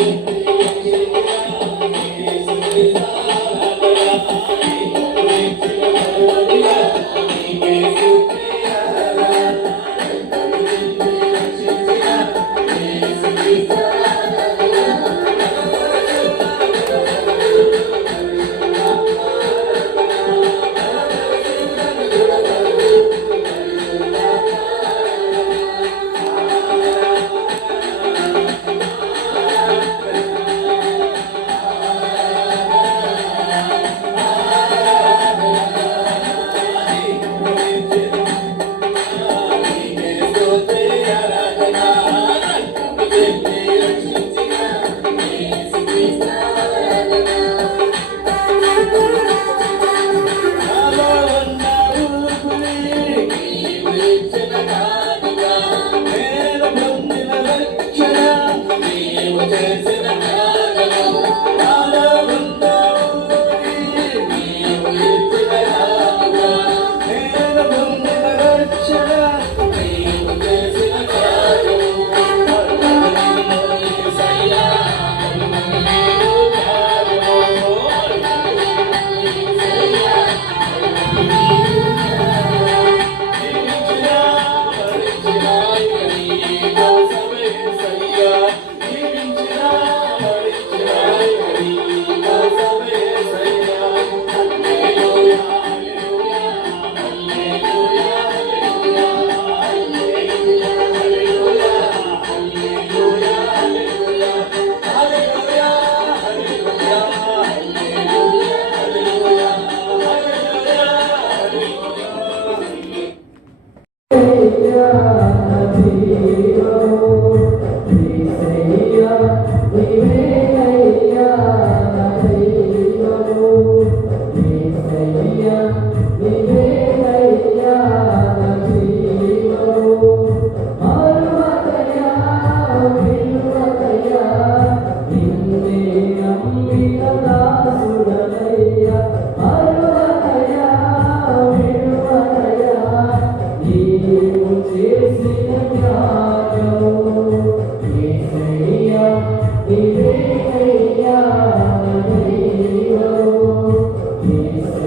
you. Savior.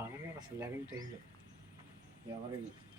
അങ്ങനെ പ്രശ്നമില്ല ടൈമിൽ എവറില്ല